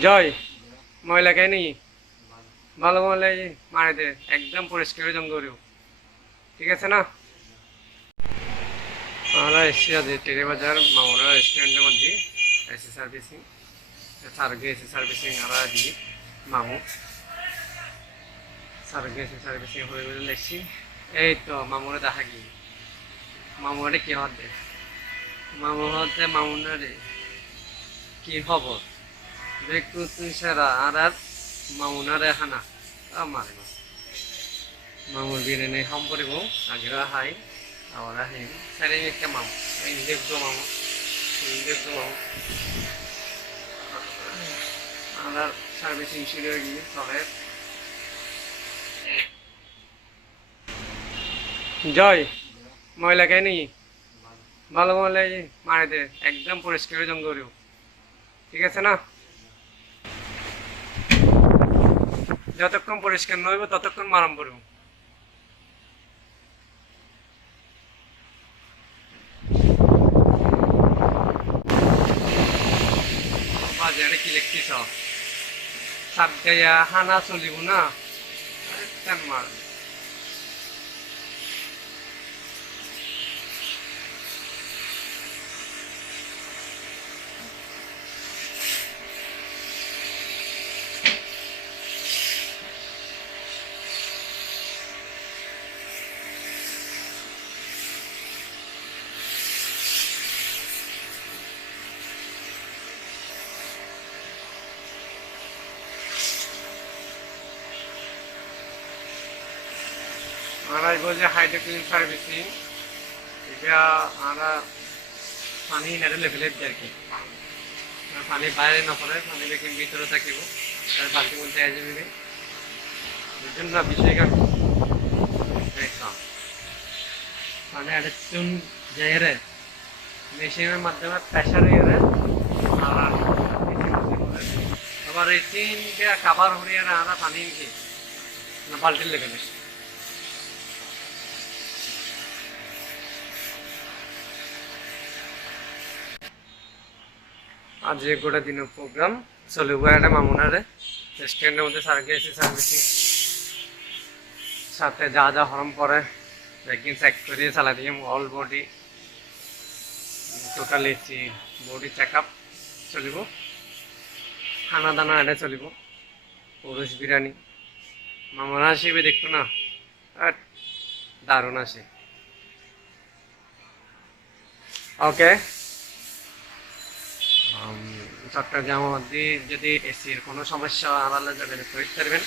জয় ময়লা খাই নাকি ভালো ময়লা মারে দে একদম পরিষ্কার জং করিও ঠিক আছে না। আমরা এসছি আজ টেরে বাজার মামুরা রেস্টুরেন্টের মধ্যে AC servicing Sergey AC servicing আমরা দিই মামু সার্গে এসি সার্ভিসিং হয়ে গেলে দেখছি এই তো মামুরে দেখা গিয়ে মামুরে কি হতে মামু হতে মামুনারে কি খবর দেখতো তুই সারা আর মামুনারে হানা মারে মামুর বিরিয়ানি হাম পরিব আগেরা high ahora sí sale bien que মামু এই দেখতো মামু আমরা সার্ভিসিং শুরু হয়ে গিয়ে চলে জয় ময়লা খাই নাকি ভালো ময়লা মারে দে একদম পরিষ্কার জং করিও ঠিক আছে না। যতক্ষণ পরিষ্কার নইব ততক্ষণ মারাম পড়ব। বাজারে কি লিখছিস সাত গাইয়া হানা চলিব না মার আমরা বলছি হাইড্রোক্লিন সার্ভিসিং এটা আমরা পানি নেড়ে লেভেলে আর কি পানি বাইরে না পড়ে পানি দেখি ভিতরে থাকিব তার বালতির মধ্যে আই যাবে বিভিন্ন বিষয় মানে একটা চুন যাইরে মেশিনের মাধ্যমে প্রেশার এরে আর আবার এই তিনটা খাবার হরিয়ে আমরা পানি নিয়ে বালতির লেভেলে আজ গোটা দিনের প্রোগ্রাম চলিব একটা মামুনারে রেস্টুরেন্টের মধ্যে সার্গে এসে সার্ভিসিং সাথে যা যা হরম পরে একদিন চেক করিয়ে চালা দিয়ে অল বডি টোটাল এসি বডি চেক আপ চলিব খানা দানা এটা চলিব পুরুষ বিরিয়ানি মামুনা আসিবে দেখতো না দারুণ আসে ওকে। চট্টগ্রামের মধ্যে যদি এসির কোনো সমস্যা আলাদা যাবেন করতে পারবেন।